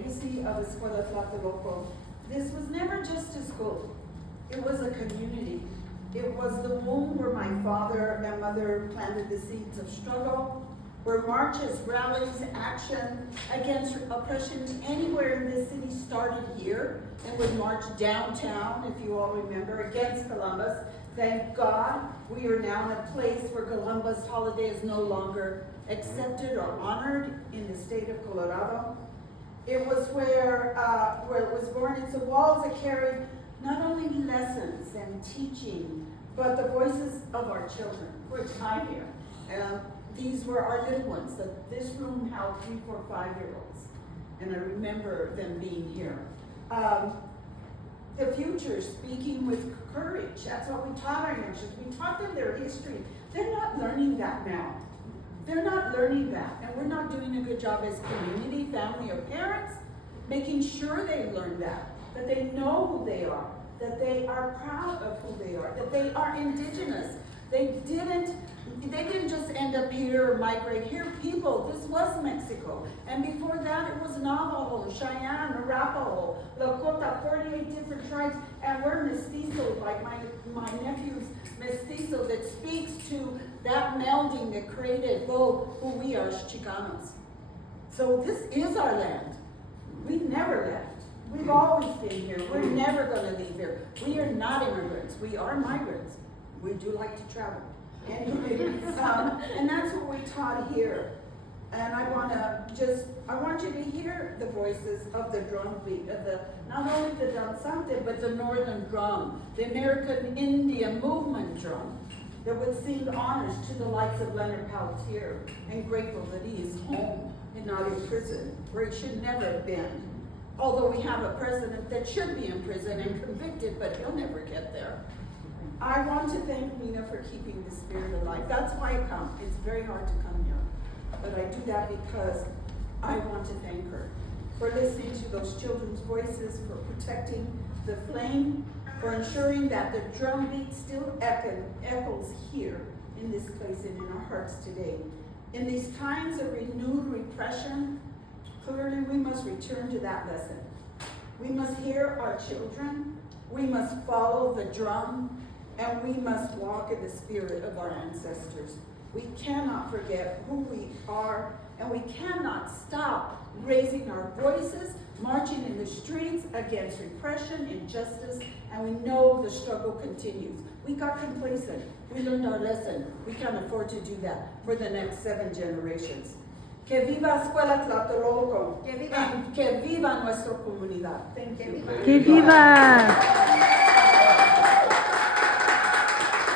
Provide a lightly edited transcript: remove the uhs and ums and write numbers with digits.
legacy of Escuela Tlatelolco. This was never just a school. It was a community. It was the womb where my father and mother planted the seeds of struggle, where marches, rallies, action against oppression anywhere in this city started here and would march downtown, if you all remember, against Columbus. Thank God we are now in a place where Columbus holiday is no longer accepted or honored in the state of Colorado. It was where it was born. It's the walls that carried not only lessons and teaching, but the voices of our children. We're tied here. These were our little ones. This room held 3, 4, 5-year-olds. And I remember them being here. The future, speaking with courage. That's what we taught our youngsters. We taught them their history. They're not learning that now. They're not learning that. And we're not doing a good job as community, family, or parents, making sure they learn that they know who they are, that they are proud of who they are, that they are indigenous. They didn't just end up here or migrate here. People, this was Mexico. And before that, it was Navajo, Cheyenne, Arapaho, Lakota, 48 different tribes. And we're mestizo, like my nephew's mestizo, that speaks to that melding that created who we are as Chicanos. So this is our land. We've never left. We've always been here. We're never going to leave here. We are not immigrants. We are migrants. We do like to travel. Anyway, and that's what we taught here. And I want you to hear the voices of the drum beat, of not only the danzante, but the northern drum, the American Indian movement drum, that would sing honors to the likes of Leonard Peltier, and grateful that he is home and not in prison, where he should never have been. Although we have a president that should be in prison and convicted, but he'll never get there. I want to thank Nina for keeping the spirit alive. That's why I come. It's very hard to come here. But I do that because I want to thank her for listening to those children's voices, for protecting the flame, for ensuring that the drumbeat still echoes here in this place and in our hearts today. In these times of renewed repression, clearly we must return to that lesson. We must hear our children, we must follow the drum, and we must walk in the spirit of our ancestors. We cannot forget who we are, and we cannot stop raising our voices, marching in the streets against repression, injustice, and we know the struggle continues. We got complacent. We learned our lesson. We can't afford to do that for the next 7 generations. Que viva Escuela Tlatelolco. Que viva nuestra comunidad. Thank you. Que viva.